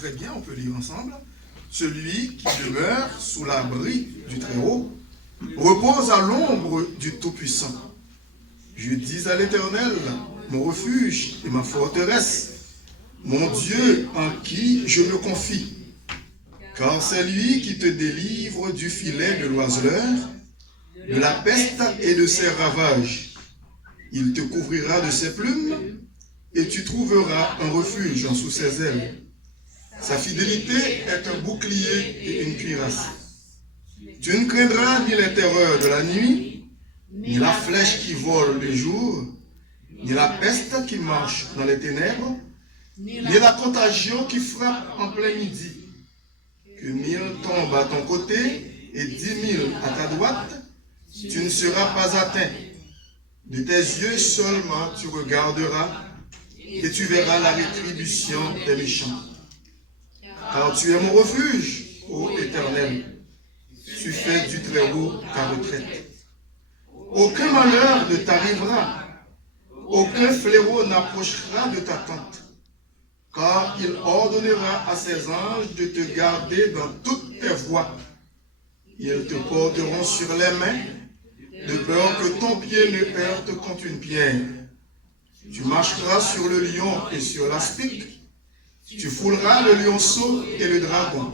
très bien, on peut lire ensemble. Celui qui demeure sous l'abri du Très-Haut repose à l'ombre du Tout-Puissant. Je dis à l'Éternel, mon refuge et ma forteresse, mon Dieu en qui je me confie. Car c'est lui qui te délivre du filet de l'oiseleur, de la peste et de ses ravages. Il te couvrira de ses plumes et tu trouveras un refuge en sous ses ailes. Sa fidélité est un bouclier et une cuirasse. Tu ne craindras ni les terreurs de la nuit, ni la flèche qui vole le jour, ni la peste qui marche dans les ténèbres, ni la contagion qui frappe en plein midi. Que 1000 tombent à ton côté et 10 000 à ta droite, tu ne seras pas atteint. De tes yeux seulement tu regarderas et tu verras la rétribution des méchants. Car tu es mon refuge, ô Éternel. Tu fais du Très-Haut ta retraite. Aucun malheur ne t'arrivera, aucun fléau n'approchera de ta tente, car il ordonnera à ses anges de te garder dans toutes tes voies. Ils te porteront sur les mains, de peur que ton pied ne heurte contre une pierre. Tu marcheras sur le lion et sur l'aspic, tu fouleras le lionceau et le dragon.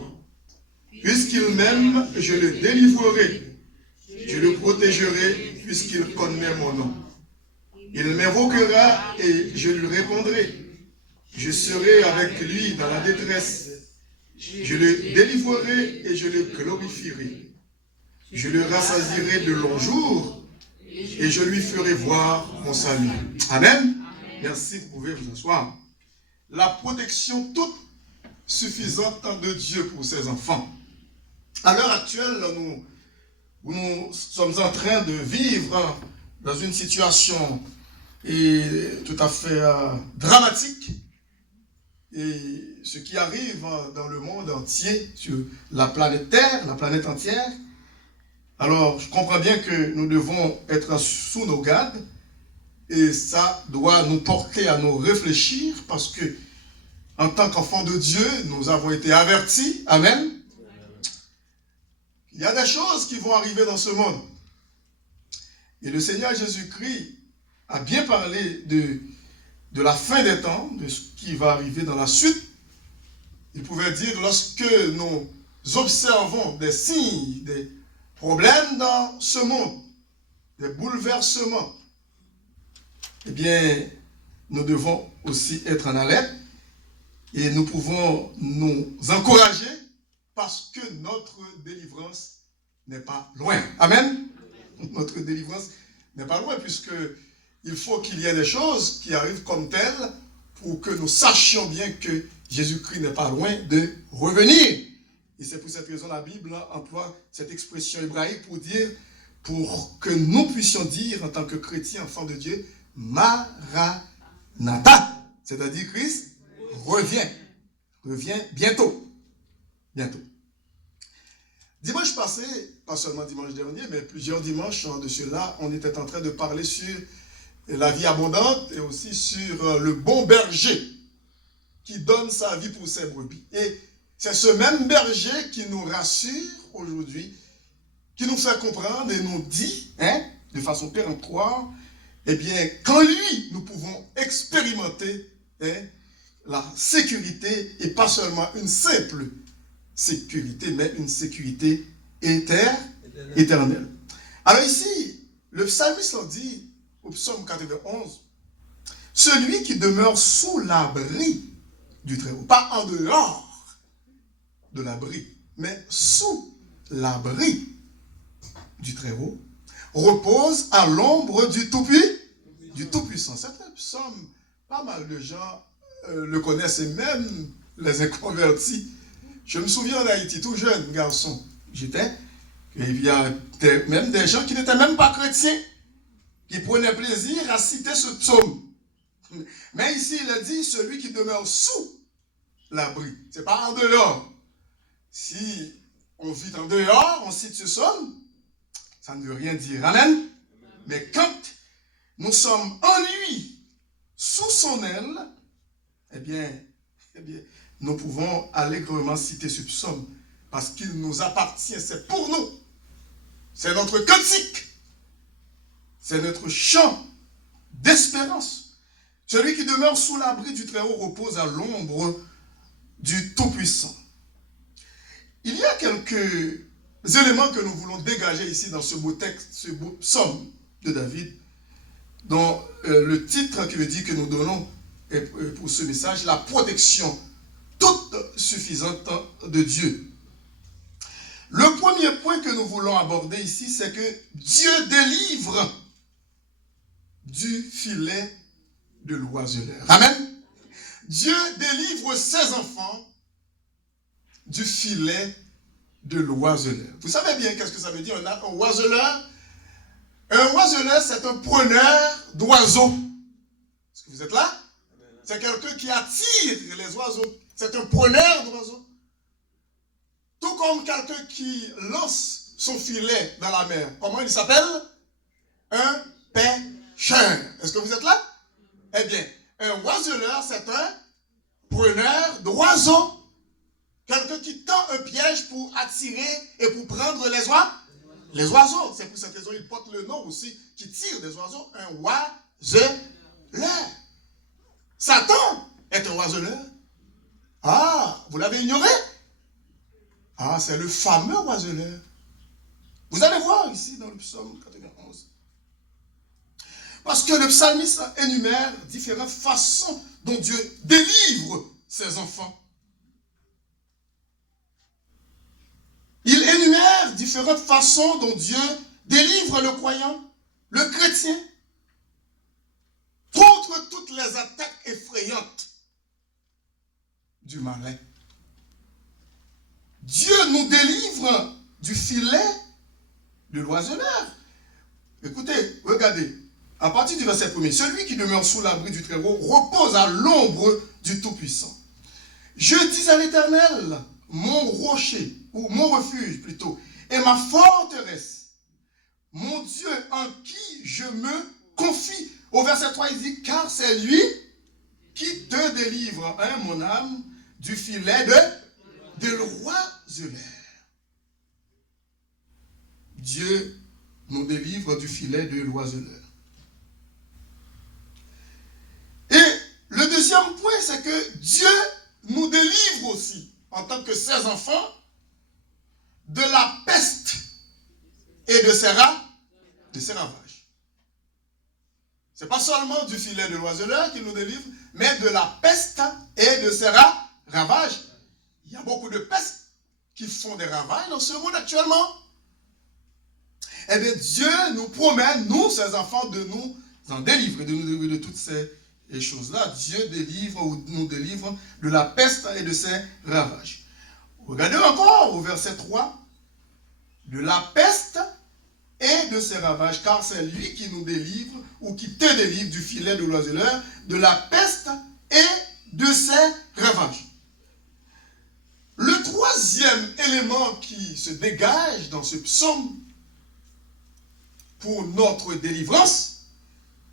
Puisqu'il m'aime, je le délivrerai. Je le protégerai, puisqu'il connaît mon nom. Il m'invoquera et je lui répondrai. Je serai avec lui dans la détresse. Je le délivrerai et je le glorifierai. Je le rassasierai de longs jours et je lui ferai voir mon salut. Amen. Merci, vous pouvez vous asseoir. La protection toute suffisante de Dieu pour ses enfants. À l'heure actuelle, nous sommes en train de vivre dans une situation tout à fait dramatique. Et ce qui arrive dans le monde entier, sur la planète Terre, la planète entière. Alors, je comprends bien que nous devons être sous nos gardes. Et ça doit nous porter à nous réfléchir parce que, en tant qu'enfants de Dieu, nous avons été avertis. Amen. Il y a des choses qui vont arriver dans ce monde. Et le Seigneur Jésus-Christ a bien parlé de la fin des temps, de ce qui va arriver dans la suite. Il pouvait dire, lorsque nous observons des signes, des problèmes dans ce monde, des bouleversements, eh bien, nous devons aussi être en alerte et nous pouvons nous encourager parce que notre délivrance n'est pas loin. Amen. Notre délivrance n'est pas loin puisque il faut qu'il y ait des choses qui arrivent comme telles pour que nous sachions bien que Jésus-Christ n'est pas loin de revenir. Et c'est pour cette raison la Bible emploie cette expression hébraïque pour que nous puissions dire en tant que chrétiens, enfants de Dieu, Maranatha, c'est-à-dire Christ revient bientôt. Dimanche passé, pas seulement dimanche dernier, mais plusieurs dimanches de cela, on était en train de parler sur la vie abondante et aussi sur le bon berger qui donne sa vie pour ses brebis. Et c'est ce même berger qui nous rassure aujourd'hui, qui nous fait comprendre et nous dit, de façon péremptoire, eh bien, qu'en lui, nous pouvons expérimenter la sécurité, et pas seulement une simple sécurité, mais une sécurité éternelle. Alors ici, le psalmiste dit, au psaume 91, celui qui demeure sous l'abri du Très-Haut, pas en dehors de l'abri, mais sous l'abri du Très-Haut, repose à l'ombre du Tout-Puissant. C'est un psaume, pas mal de gens le connaissent, et même les inconvertis. Je me souviens en Haïti, tout jeune garçon, il y a même des gens qui n'étaient même pas chrétiens, qui prenaient plaisir à citer ce psaume. Mais ici, il a dit, celui qui demeure sous l'abri. Ce n'est pas en dehors. Si on vit en dehors, on cite ce psaume, ça ne veut rien dire. Amen. Mais quand nous sommes en lui, sous son aile, eh bien, nous pouvons allègrement citer ce psaume parce qu'il nous appartient, c'est pour nous. C'est notre cantique. C'est notre chant d'espérance. Celui qui demeure sous l'abri du Très-Haut repose à l'ombre du Tout-Puissant. Il y a quelques éléments que nous voulons dégager ici dans ce beau texte, ce beau psaume de David, dont le titre qui veut dire que nous donnons pour ce message, la protection toute suffisante de Dieu. Le premier point que nous voulons aborder ici, c'est que Dieu délivre du filet de l'oiseleur. Amen. Dieu délivre ses enfants du filet de l'oiseleur. Vous savez bien qu'est-ce que ça veut dire un oiseleur? Un oiseleur, c'est un preneur d'oiseaux. Est-ce que vous êtes là? C'est quelqu'un qui attire les oiseaux. C'est un preneur d'oiseaux. Tout comme quelqu'un qui lance son filet dans la mer. Comment il s'appelle? Un pêcheur. Est-ce que vous êtes là? Eh bien, un oiseleur, c'est un preneur d'oiseaux. Quelqu'un qui tend un piège pour attirer et pour prendre les oiseaux. Les oiseaux. C'est pour cette raison qu'il porte le nom aussi, qui tire des oiseaux. Un oiseleur. Satan est un oiseleur. Ah, vous l'avez ignoré? Ah, c'est le fameux oiseleur. Vous allez voir ici dans le psaume 91. Parce que le psalmiste énumère différentes façons dont Dieu délivre ses enfants. Il énumère différentes façons dont Dieu délivre le croyant, le chrétien, contre toutes les attaques effrayantes du malin. Dieu nous délivre du filet de l'oiseleur. Écoutez, regardez, à partir du verset 1er, celui qui demeure sous l'abri du Très-Haut repose à l'ombre du Tout-Puissant. Je dis à l'Éternel, mon rocher, ou mon refuge plutôt, et ma forteresse, mon Dieu en qui je me confie. Au verset 3, il dit, car c'est lui qui te délivre, hein, mon âme, du filet de l'oiseleur. Dieu nous délivre du filet de l'oiseleur. Et le deuxième point, c'est que Dieu nous délivre aussi, en tant que ses enfants, de la peste et de ses ravages. Ce n'est pas seulement du filet de l'oiseleur qui nous délivre, mais de la peste et de ses ravages. Il y a beaucoup de pestes qui font des ravages dans ce monde actuellement. Eh bien, Dieu nous promet, nous, ses enfants, de nous en délivrer, de nous délivrer de toutes ces choses-là. Dieu délivre ou nous délivre de la peste et de ses ravages. Regardez encore au verset 3. De la peste et de ses ravages, car c'est lui qui nous délivre ou qui te délivre du filet de l'oiseleur, de la peste et de ses ravages. Le troisième élément qui se dégage dans ce psaume pour notre délivrance,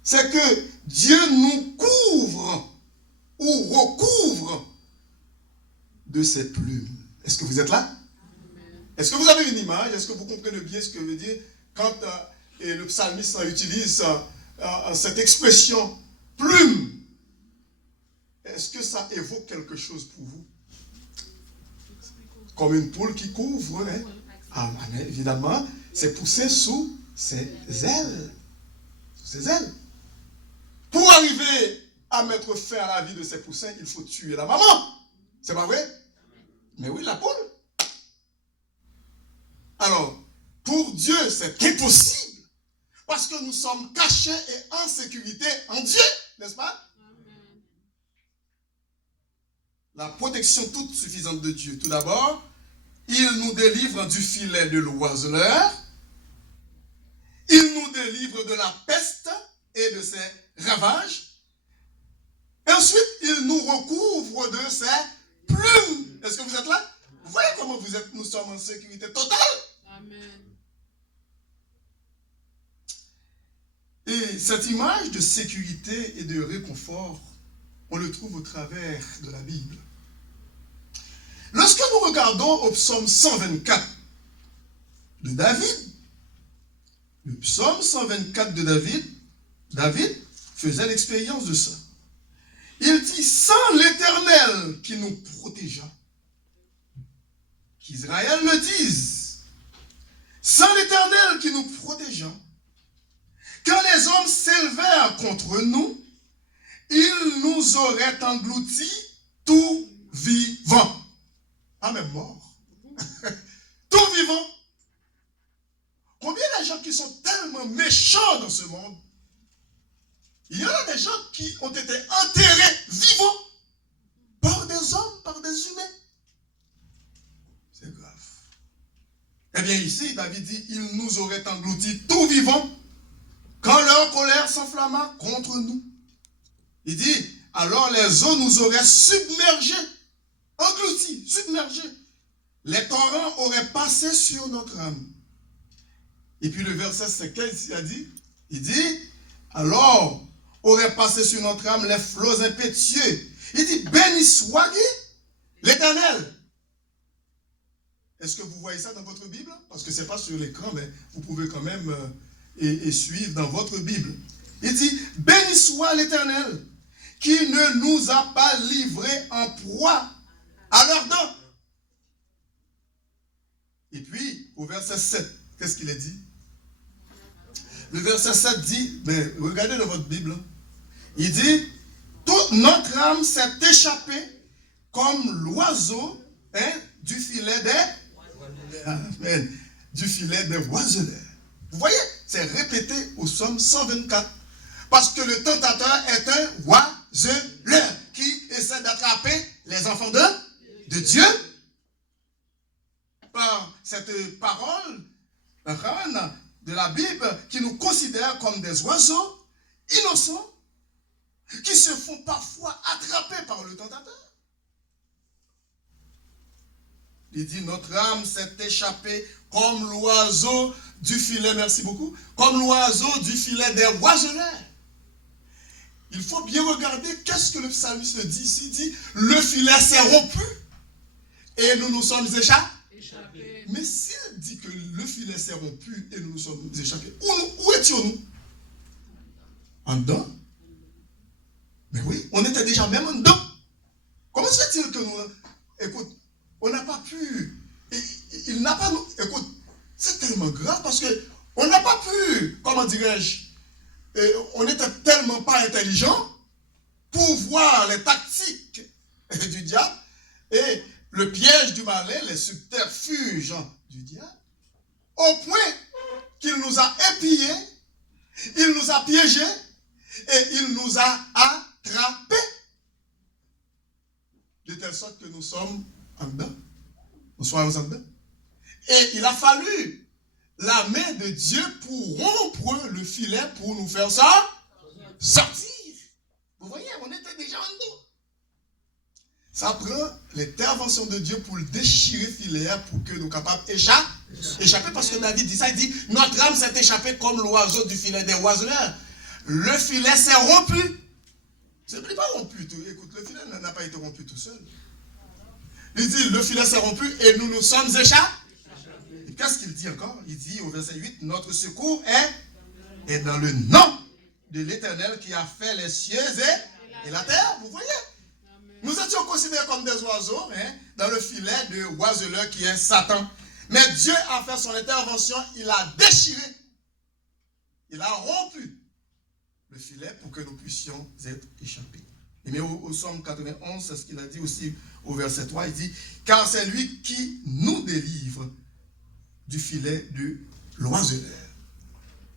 c'est que Dieu nous couvre ou recouvre de ses plumes. Est-ce que vous êtes là? Est-ce que vous avez une image? Est-ce que vous comprenez bien ce que veut dire quand le psalmiste utilise cette expression plume? Est-ce que ça évoque quelque chose pour vous? Comme une poule qui couvre, hein? Ah, mais évidemment, c'est poussé sous ses ailes. Sous ses ailes. Pour arriver à mettre fin à la vie de ces poussins, il faut tuer la maman. C'est pas vrai? Mais oui, la poule. Alors, pour Dieu, c'est impossible. Parce que nous sommes cachés et en sécurité en Dieu, n'est-ce pas? Amen. La protection toute suffisante de Dieu. Tout d'abord, il nous délivre du filet de l'oiseleur. Il nous délivre de la peste et de ses ravages. Et ensuite, il nous recouvre de ses plumes. Est-ce que vous êtes là? Vous voyez comment vous êtes, nous sommes en sécurité totale? Amen. Et cette image de sécurité et de réconfort, on le trouve au travers de la Bible. regardons au psaume 124 de David, le psaume 124 de David faisait l'expérience de ça. Il dit, sans l'Éternel qui nous protégea, qu'Israël le dise, sans l'Éternel qui nous protégea, quand les hommes s'élevèrent contre nous, ils nous auraient engloutis tout vivant. Pas même mort. Tout vivant. Combien de gens qui sont tellement méchants dans ce monde? Il y en a des gens qui ont été enterrés vivants par des hommes, par des humains. C'est grave. Eh bien ici, David dit, ils nous auraient engloutis tout vivant quand leur colère s'enflamma contre nous. Il dit, alors les eaux nous auraient submergés, engloutis, submergés. Les torrents auraient passé sur notre âme. Et puis le verset 15 a dit, il dit, alors auraient passé sur notre âme les flots impétueux. Il dit, béni soit l'Éternel. Est-ce que vous voyez ça dans votre Bible? Parce que ce n'est pas sur l'écran, mais vous pouvez quand même et suivre dans votre Bible. Il dit, béni soit l'Éternel, qui ne nous a pas livrés en proie à leurs dents. Et puis, au verset 7, qu'est-ce qu'il est dit? Le verset 7 dit, ben, regardez dans votre Bible, il dit, toute notre âme s'est échappée comme l'oiseau du filet des oiseleurs. Vous voyez, c'est répété au psaume 124. Parce que le tentateur est un oiseleur qui essaie d'attraper les enfants de Dieu. Par cette parole de la Bible qui nous considère comme des oiseaux innocents qui se font parfois attraper par le tentateur. Il dit, notre âme s'est échappée comme l'oiseau du filet, merci beaucoup, comme l'oiseau du filet des oiseleurs. Il faut bien regarder qu'est-ce que le psalmiste dit ici. Il dit, le filet s'est rompu et nous nous sommes échappés. Mais s'il dit que le filet s'est rompu et nous nous sommes échappés, où étions-nous? En dedans? Mais oui, on était déjà même en dedans. Comment se fait-il que nous... Écoute, on n'a pas pu... Il n'a pas... Écoute, c'est tellement grave parce que on n'a pas pu, comment dirais-je, on n'était tellement pas intelligent pour voir les tactiques du diable et le piège du malin, les subterfuges du diable, au point qu'il nous a épiés, il nous a piégés et il nous a attrapés. De telle sorte que nous sommes en dedans. Nous sommes en dedans. Et il a fallu la main de Dieu pour rompre le filet, pour nous faire ça sortir. Vous voyez, on était déjà en dedans. Ça prend l'intervention de Dieu pour le déchirer filet, pour que nous soyons capables d'échapper. Parce que David dit ça, il dit, notre âme s'est échappée comme l'oiseau du filet des oiseleurs. Le filet s'est rompu. Ce n'est pas rompu. Écoute, le filet n'a pas été rompu tout seul. Il dit, le filet s'est rompu et nous nous sommes échappés. Et qu'est-ce qu'il dit encore? Il dit au verset 8, notre secours est dans le nom de l'Éternel qui a fait les cieux et la terre. Vous voyez? Nous étions considérés comme des oiseaux dans le filet de oiseleur qui est Satan. Mais Dieu a fait son intervention, il a déchiré, il a rompu le filet pour que nous puissions être échappés. Mais au psaume 91, c'est ce qu'il a dit aussi au verset 3, il dit, car c'est lui qui nous délivre du filet de l'oiseleur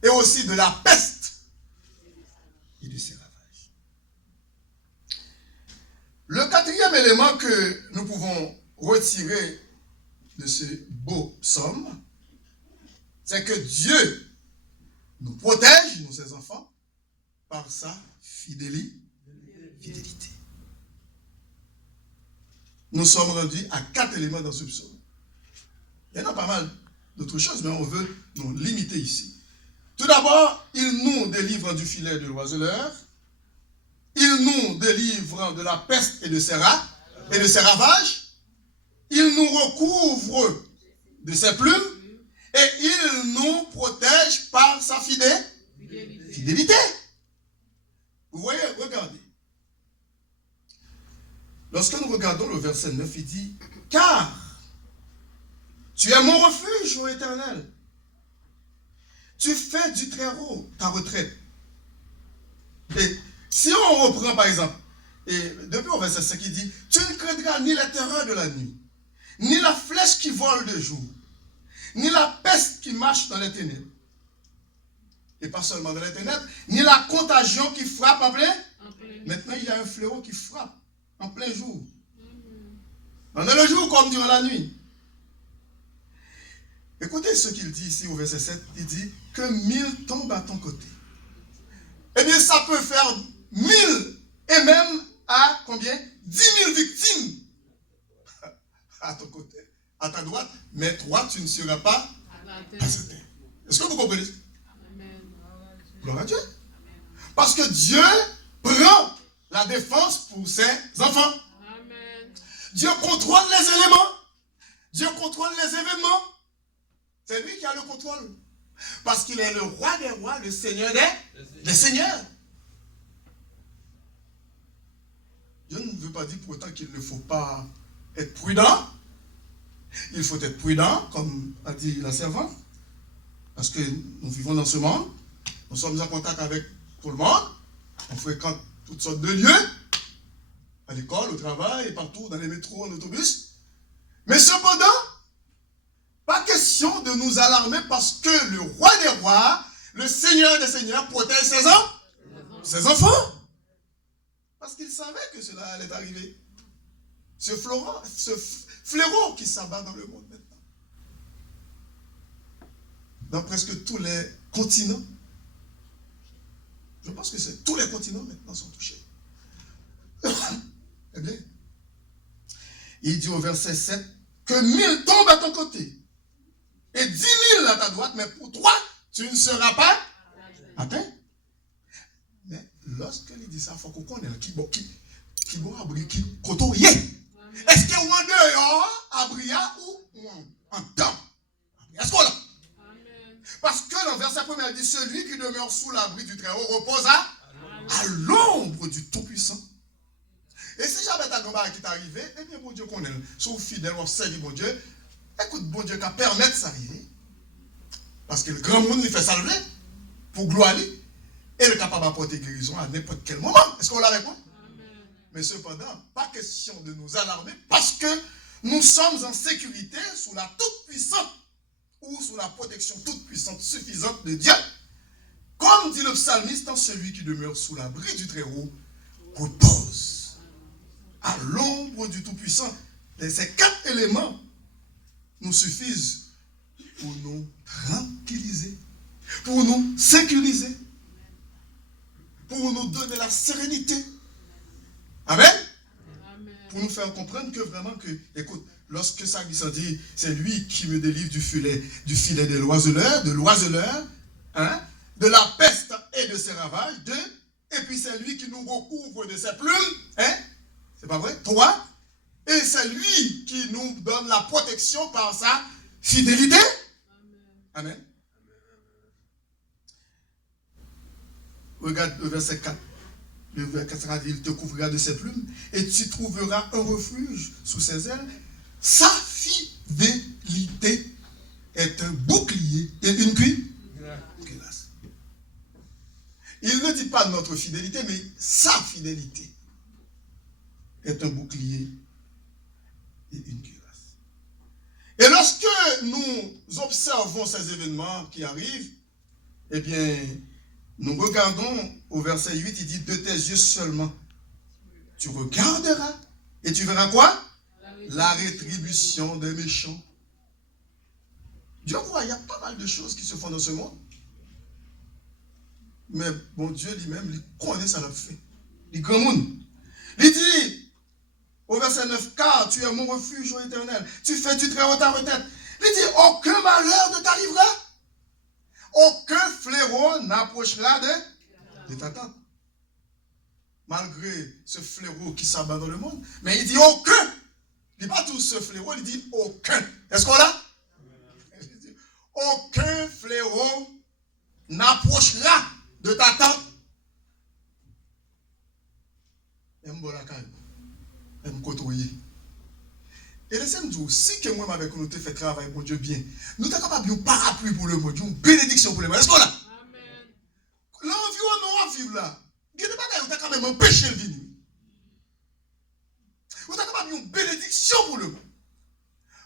et aussi de la peste et de ses ravages. Le quatrième élément que nous pouvons retirer de ce beau psaume, c'est que Dieu nous protège, nous ses enfants, par sa fidélité. Nous sommes rendus à 4 éléments dans ce psaume. Il y en a pas mal d'autres choses, mais on veut nous limiter ici. Tout d'abord, il nous délivre du filet de l'oiseleur. Il nous délivre de la peste et de ses ravages. Il nous recouvre de ses plumes et il nous protège par sa fidélité. Vous voyez, regardez. Lorsque nous regardons le verset 9, il dit « Car tu es mon refuge, ô Éternel. Tu fais du Très-Haut ta retraite. » Et si on reprend par exemple, et depuis au verset 5, il dit « Tu ne craindras ni la terreur de la nuit, ni la flèche qui vole de jour, ni la peste qui marche dans les ténèbres. » Et pas seulement dans les ténèbres, ni la contagion qui frappe en plein. Maintenant, il y a un fléau qui frappe en plein jour. Pendant le jour comme durant la nuit. Écoutez ce qu'il dit ici au verset 7. Il dit que 1000 tombent à ton côté. Eh bien, ça peut faire 1000 et même à combien? 10 000 victimes à ton côté, à ta droite. Mais toi, tu ne seras pas à cette terre. Est-ce que vous comprenez? Gloire à Dieu. Parce que Dieu prend la défense pour ses enfants. Amen. Dieu contrôle les éléments. Dieu contrôle les événements. C'est lui qui a le contrôle. Parce qu'il est le roi des rois, le seigneur des seigneurs. Je ne veux pas dire pour autant qu'il ne faut pas être prudent. Il faut être prudent, comme a dit la servante. Parce que nous vivons dans ce monde. Nous sommes en contact avec tout le monde. On fréquente toutes sortes de lieux. À l'école, au travail, et partout, dans les métros, en autobus. Mais cependant, pas question de nous alarmer parce que le roi des rois, le seigneur des seigneurs, protège ses enfants. Parce qu'il savait que cela allait arriver. Ce fléau qui s'abat dans le monde maintenant. Dans presque tous les continents. Je pense que tous les continents maintenant sont touchés. Eh bien, il dit au verset 7 que 1000 tombent à ton côté et 10 000 à ta droite, mais pour toi, tu ne seras pas atteint. Mais lorsque il dit ça, il faut qu'on connaisse qui va abri, qui côtoie. Est-ce que on dehors, abria ou en temps? Est-ce qu'on l'a? Parce que dans le verset 1, il dit celui qui demeure sous l'abri du Très-Haut repose à l'ombre du Tout-Puissant. Et si j'avais ta grand-mère qui est arrivé, eh bien, bon Dieu connaît, sous fidèle, on sait bon Dieu, écoute, bon Dieu, qu'à permettre ça arriver. Parce que le grand monde, il fait salver pour gloire, et le capable d'apporter guérison à n'importe quel moment. Est-ce qu'on l'a avec moi? Mais cependant, pas question de nous alarmer, parce que nous sommes en sécurité sous la toute-puissante, ou sous la protection toute-puissante suffisante de Dieu. Comme dit le psalmiste, celui qui demeure sous l'abri du Très-Haut repose à l'ombre du Tout-Puissant. Ces 4 éléments nous suffisent pour nous tranquilliser, pour nous sécuriser, pour nous donner la sérénité. Amen. Pour nous faire comprendre que vraiment que, écoute, lorsque ça dit, c'est lui qui me délivre du filet de l'oiseleur, hein, de la peste et de ses ravages, et puis c'est lui qui nous recouvre de ses plumes, hein, c'est pas vrai, 3, et c'est lui qui nous donne la protection par sa fidélité. Amen. Regarde le verset 4. Le verset 4 dit, il te couvrira de ses plumes et tu trouveras un refuge sous ses ailes. Sa fidélité est un bouclier et une cuirasse. Il ne dit pas notre fidélité, mais sa fidélité est un bouclier et une cuirasse. Et lorsque nous observons ces événements qui arrivent, eh bien, nous regardons au verset 8, il dit, de tes yeux seulement, tu regarderas et tu verras quoi? La rétribution des méchants. Dieu voit, il y a pas mal de choses qui se font dans ce monde. Mais bon Dieu lui-même, il connaît ça l'a fait. Il grand monde. Il dit, au verset 9, car tu es mon refuge, ô Éternel, tu fais du Très-Haut ta retraite. Il dit, aucun malheur ne t'arrivera. Aucun fléau n'approchera de ta tente. Malgré ce fléau qui s'abat dans le monde. Mais il dit aucun. Il dit pas tout ce fléau, il dit aucun. Est-ce qu'on l'a? Aucun fléau n'approchera de ta tente. Et me côtoyer. Et laissez-moi dire, si que moi avec nous te fait travail pour Dieu bien, nous sommes capables de parapluie pour le monde, une bénédiction pour le monde. Est-ce qu'on l'a? L'environnement à vivre là, il y a des bagages qui ont quand même empêché le venir. Vous êtes capable d'une bénédiction pour le monde.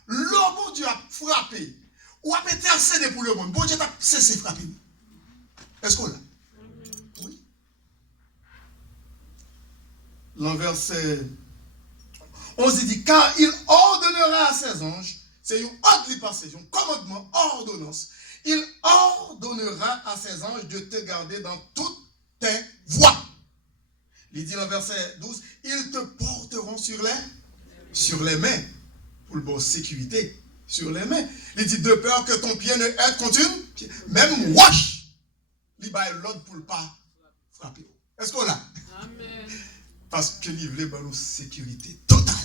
L'homme, bon Dieu a frappé, ou a intercédé pour le monde. Bon Dieu a cessé de frapper. Est-ce qu'on l'a? Oui. L'enverset 11 dit, car il ordonnera à ses anges, c'est une ordre passée, un commandement, ordonnance. Il ordonnera à ses anges de te garder dans toutes tes voies. Il dit dans le verset 12, ils te porteront sur les mains, pour le bon sécurité, sur les mains. Il dit de peur que ton pied ne heurte contre une, même wash, il va l'ordre pour ne pas frapper. Est-ce qu'on l'a? Amen. Parce que il veut une sécurité totale.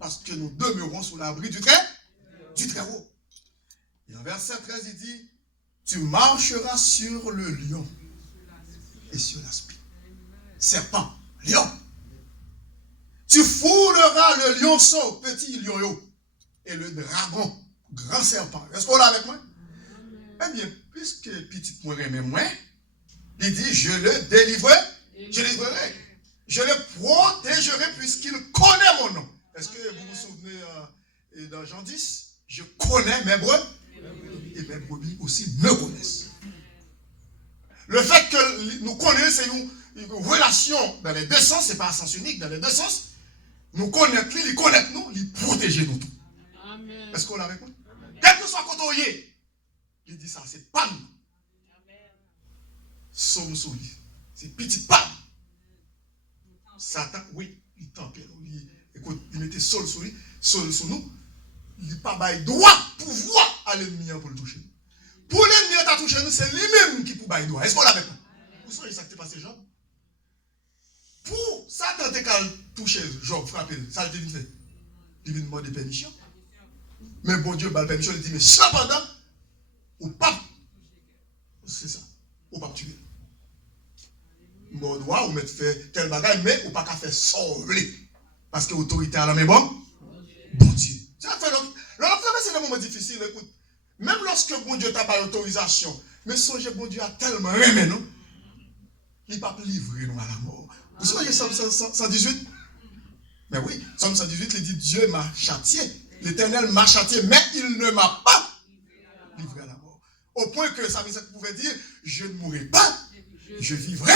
Parce que nous demeurons sous l'abri du Très-Haut. Et en verset 13, il dit, tu marcheras sur le lion et sur l'aspic. Serpent, lion. Tu fouleras le lionceau, petit lion, et le dragon, grand serpent. Est-ce qu'on l'a avec moi? Eh bien, puisque petit moi aimé moi, il dit, je le délivrerai, je le protégerai puisqu'il connaît mon nom. Est-ce que vous vous souvenez dans Jean 10? Je connais mes brebis et mes brebis aussi me connaissent. Le fait que nous connaissons, c'est une relation dans les deux sens, ce n'est pas un sens unique, dans les deux sens. Nous connaissons lui, il connaît nous, il protège nous tous. Est-ce qu'on l'a avec moi? Quel que soit côté, il dit ça, c'est pas nous. Somme sous lui. C'est petit pas. Satan, oui, il tempère. Écoute, il mettait sol sur lui, sol sur nous. Il n'a pas bail droit, pouvoir à l'ennemi pour le toucher. Pour l'ennemi à toucher nous, c'est lui-même qui peut bail droit. Est-ce qu'on l'a avec moi? Vous savez ça qui s'est passé, Job? Pour Satan te toucher Job, frapper, ça a été vite fait. Il vient demander permission. Mais bon Dieu, la permission, il dit, mais cependant, au pape, c'est ça, au pape tuer. Mon droit, ou mettre fait tel bagage, mais ou pas qu'à faire sauver. Parce que l'autorité à la main, bon Dieu. Ça fait c'est le moment difficile, écoute. Même lorsque bon Dieu t'a pas l'autorisation, mais songez, bon Dieu a tellement aimé, non? Il ne peut pas livrer nous à la mort. Vous savez, Somme 118? Mais oui, Somme 118, il dit, Dieu m'a châtié. L'Éternel m'a châtié, mais il ne m'a pas livré à la mort. Au point que ça pouvait dire, je ne mourrai pas, je vivrai.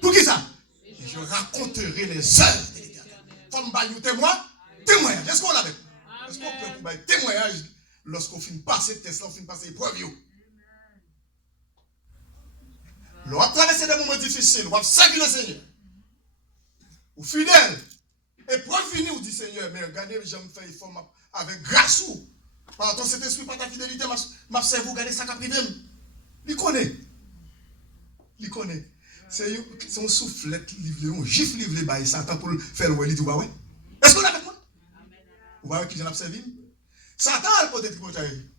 Pour qui ça? Et je raconterai les œuvres de l'Éternel. Faut me bailler témoignage. Est-ce qu'on l'avait? Est-ce qu'on peut vous bailler témoignage lorsqu'on finit passer le test, on finit passer l'épreuve? Lorsqu'on traverse des moments difficiles, on va servir le Seigneur. Ou fidèle. Épreuve finie, on dit Seigneur, mais regardez, j'aime faire effort avec grâce. Par ton cet esprit, par ta fidélité, m'a servi, regardez ça qu'a privé. Il connaît. C'est un soufflette livré, un gifle livré, bah, Satan pour faire le wali, tu vois, ouais. Est-ce qu'on est avec moi? Vous voyez qui j'en ai servi? Satan, elle peut être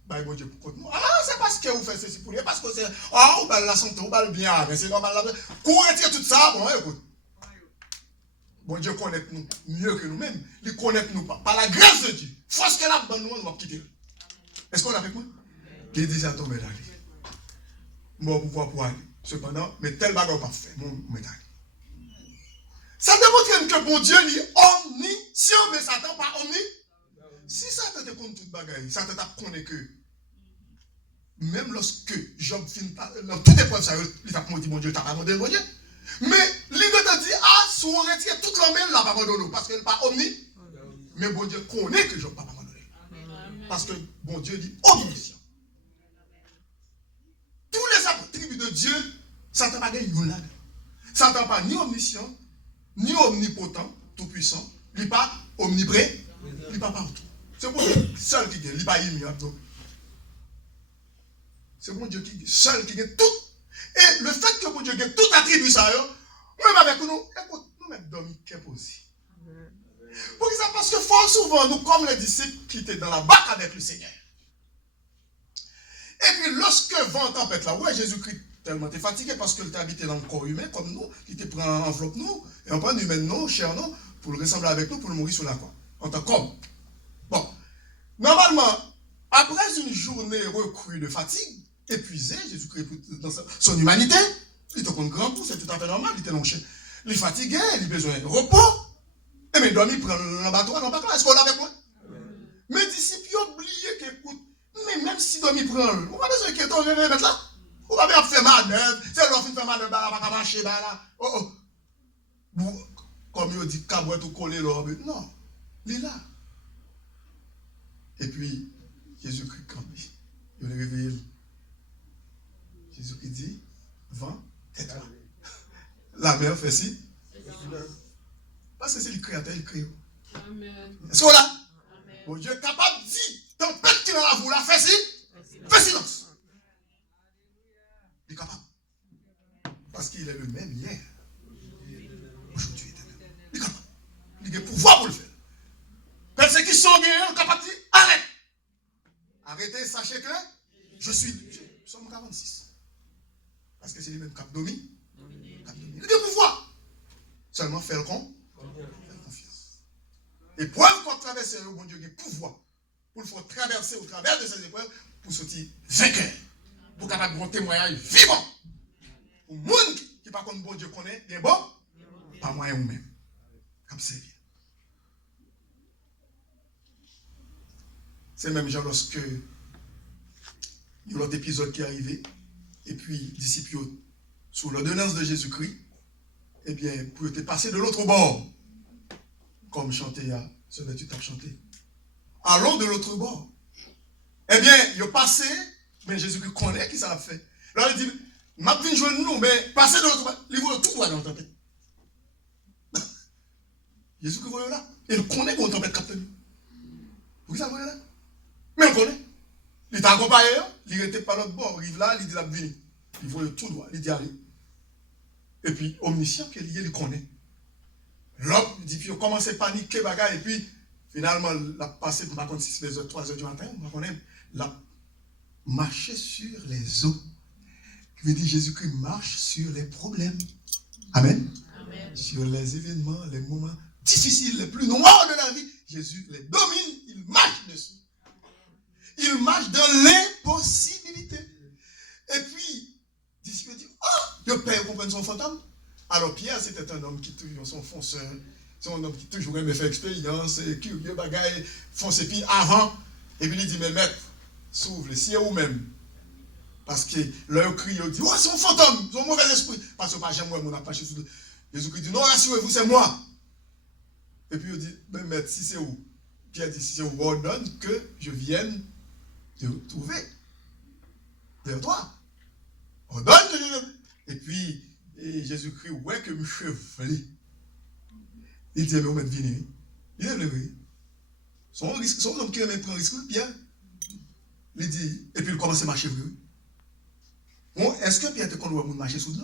bah, bon Dieu, pour nous. Ah, c'est parce que vous faites ceci pour lui, parce que c'est, ah, bah, la santé, bah, le bien, mais c'est normal, pour retirer tout ça, bon, écoute. Bon Dieu connaît nous mieux que nous-mêmes. Il connaît nous par la grâce de Dieu. Force qu'elle a, nous va quitter. Est-ce qu'on est avec moi? Qui dit à tomber d'aller. Bon, pouvoir pour aller. Cependant, mais tel bagarre pas fait. Mon médaille. Ça démontre que bon Dieu est omniscient, mais Satan pas omni. Si Satan te compte toute bagarre, Satan t'a connaît que même lorsque Job finit dans toute épreuve, il t'a dit mon Dieu, t'as pas demandé mon Dieu. Mais l'Église te dit, ah, si on retire toute l'homme, il n'a pas abandonné. Parce qu'elle n'est pas omni. Mais bon Dieu connaît que Job n'a pas abandonné. Parce que bon Dieu dit omniscient. Tous les attributs de Dieu, Satan n'a pas gagné une là. Satan n'a pas ni omniscient, ni omnipotent, tout puissant. Il n'est pas omniprésent, il n'est pas partout. C'est bon Dieu seul qui gagne, il n'est pas immuable. C'est bon Dieu qui gagne, seul qui gagne tout. Et le fait que bon Dieu gagne tout attribut ça, même avec nous, écoute, nous mettons dormir qu'est aussi. Pour ça, parce que fort souvent, nous, comme les disciples qui étaient dans la barque avec le Seigneur. Et puis, lorsque vent tempête là, ouais, Jésus-Christ tellement était fatigué parce qu'il était habité dans le corps humain comme nous, il était pris en enveloppe nous, et on prend humain nous, chair nous, pour le ressembler avec nous, pour le mourir sur la croix. En tant qu'homme. Bon. Normalement, après une journée recrue de fatigue, épuisé, Jésus-Christ dans son humanité, il était un grand coup, c'est tout à fait normal, il était long chien. Il est fatigué, il a besoin de repos. Et mais dormi, il prend l'abattoir, est-ce qu'on l'a avec moi? Mes disciples ont oublié qu'écoute, mais même si dormi prend, on va besoin qu'il tombe mettre là. On va bien faire manœuvre, c'est l'offre qui fait manœuvre, on va pas marcher là. Oh oh. Comme il dit, cabouette ou collé là, non, il est là. Et puis, Jésus-Christ campé, il est réveillé. Jésus-Christ dit, vent, tais-toi. La mer fait si. Parce que c'est le créateur, il crée. Amen. Est-ce qu'on l'a? Bon Dieu est capable de dire, tempête qui dans la voie, fais si. Fais silence. Il est capable. Parce qu'il est le même hier. Aujourd'hui, il est le même. Il est capable. Il a le pouvoir pour le faire. Persécution, il est capable de dire, arrête. Arrêtez, sachez que je suis Dieu. Psaume 46. Parce que c'est lui-même qui a dominé. Il a le pouvoir. Seulement faire confiance. Épreuve qu'on traverse, le bon Dieu a le pouvoir pour le faire traverser au travers de ces épreuves pour sortir vainqueur. Pour capable de un témoignage vivant. Pour le monde qui par contre bon Dieu connaît, il est bon, pas moyen ou même. Comme c'est bien. C'est même genre lorsque il y a l'autre épisode qui est arrivé, et puis disciples, sous l'ordonnance de Jésus-Christ, eh bien, pour être passé de l'autre bord, comme chanté là, ce que tu t'as chanté. Allons de l'autre bord. Eh bien, il est passé, mais Jésus-Christ connaît qui ça a fait. Là, il dit, m'a vu jouer nous, mais passer de l'autre bord, il voit tout droit dans la tempête. Jésus-Christ voit là, il connaît qu'on tempête capte nous. Vous savez là? Mais il connaît. Il t'a accompagné, il n'était pas l'autre bord, il arrive là, il dit la venue. Il voit tout droit, il dit allez. Et puis, omniscient, il connaît. L'homme, il dit, puis il commence à paniquer, bagaille, et puis, finalement, il a passé, par contre, 6 h 3 h du matin, il a marché sur les eaux. Qui veut dire, Jésus-Christ marche sur les problèmes. Amen. Amen. Sur les événements, les moments difficiles, les plus noirs de la vie, Jésus les domine, il marche dessus. Il marche dans l'impossibilité. Et puis, disciple dit, oh, le père comprend son fantôme. Alors Pierre, c'était un homme qui toujours son fonceur, c'est un homme qui toujours aimait faire expérience, curieux, bagaille, fonce puis avant. Et puis il dit, mais maître, s'ouvre les cieux ou même. Parce que leur cri, il dit, oh, c'est un fantôme, c'est un mauvais esprit. Parce que pas jamais moi, mon apache sous Jésus-Christ dit, non, rassurez-vous, c'est moi. Et puis il dit, mais maître, si c'est où? Pierre dit, si c'est où, ordonne que je vienne te trouver vers toi. Ordonne que je... Et puis, Jésus-Christ, ouais, que me chevelé. Il dit, mais on va venir. Il est levé. Son homme qui aime prendre risque, Pierre. Il dit, et puis il commence à marcher. Bon, est-ce que Pierre te connaît pour marcher sous là?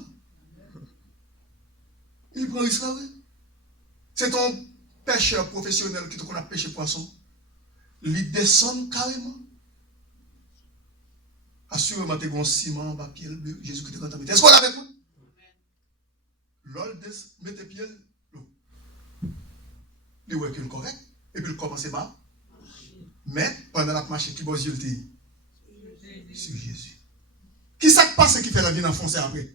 Il prend risque là, oui. C'est ton pêcheur professionnel qui te connaît pêcher poisson. Il descend carrément. Assurément, tu as un ciment, papier, Jésus-Christ est content. Est-ce qu'on l'a avec moi? L'ol mettez pied l'eau. Il voit qu'il est correct. Et puis il commence par. Mais pendant la marche, qui bosse yeux sur Jésus. Qui ça passe qui fait la vie enfoncée après?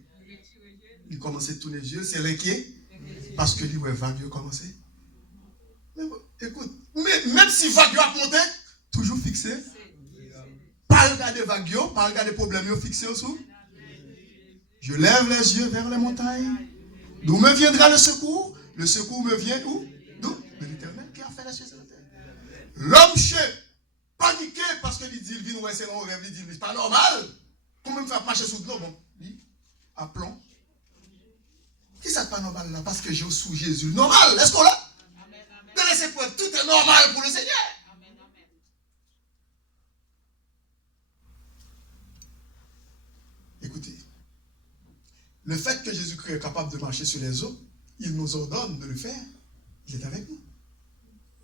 Il commence à tourner les yeux, c'est l'inquiet. Parce que lui, ouais, vague commencer. Mais bon, écoute, même si vague a monté, toujours fixé. Pas regarder vague, pas regarder problème fixé au sous. Je lève les yeux vers les montagnes. D'où me viendra le secours? Le secours me vient où? D'où? De l'Éternel qui a fait la chose sur la terre. L'homme paniqué parce qu'il dit, il vient ouais, c'est un rêve, il dit, c'est pas normal. Comment me faire marcher sous de l'eau? Bon, lui, à plomb. Qui ça pas normal là? Parce que j'ai sous Jésus. Normal, est-ce qu'on l'a? De laisser pour tout est normal pour le Seigneur. Écoutez, le fait que Jésus-Christ est capable de marcher sur les eaux, il nous ordonne de le faire. Il est avec nous.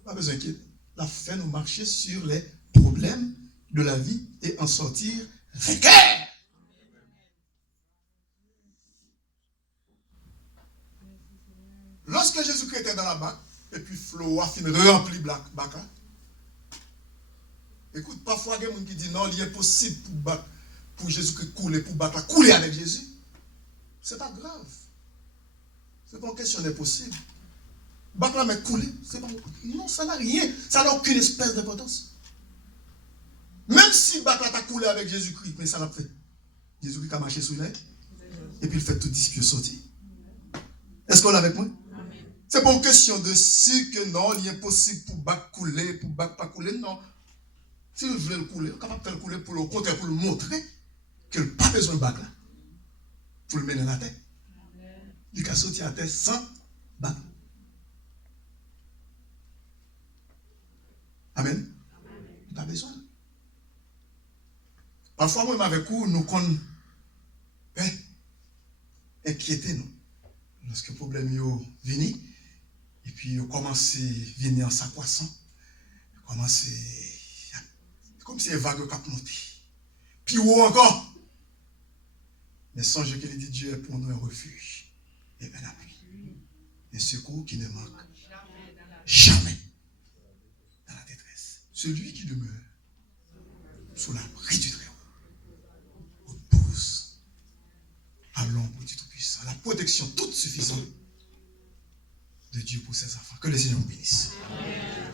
Pas besoin d'inquiéter. La fait nous marcher sur les problèmes de la vie et en sortir vainqueur. Lorsque Jésus-Christ était dans la barque, et puis Flo a fini rempli la barque. Écoute, parfois il y a des gens qui disent non, il est possible pour Jésus-Christ couler, pour battre, couler avec Jésus. C'est pas grave. C'est pas une question d'impossible. Battre la mais couler, c'est pas. Non, ça n'a rien. Ça n'a aucune espèce d'importance. Même si battre t'a coulé avec Jésus-Christ, mais ça l'a fait. Jésus-Christ a marché sur l'air. Et puis il fait tout 10 pieds sortir. Est-ce qu'on est avec moi? C'est pas une question de si que non, il est impossible pour battre couler, pour battre pas couler. Non. S'il veut le couler, il est capable de le couler pour le contraire, pour le montrer qu'il n'a pas besoin de battre là. Pour le mener à la terre. Il a sorti à la terre sans battre. Amen. Il n'a pas besoin. Parfois, moi, avec vous, nous qu'on inquiéter nous. Lorsque le problème vient, et puis il commence à venir en s'accroissant, il commence comme si les vagues qui montent. Puis où encore? Mais songez que dit Dieu est pour nous un refuge et un appui. Un secours qui ne manque jamais dans la détresse. Celui qui demeure sous l'abri du Très-Haut repose à l'ombre du Tout-Puissant. La protection toute suffisante de Dieu pour ses enfants. Que le Seigneur vous bénisse. Amen.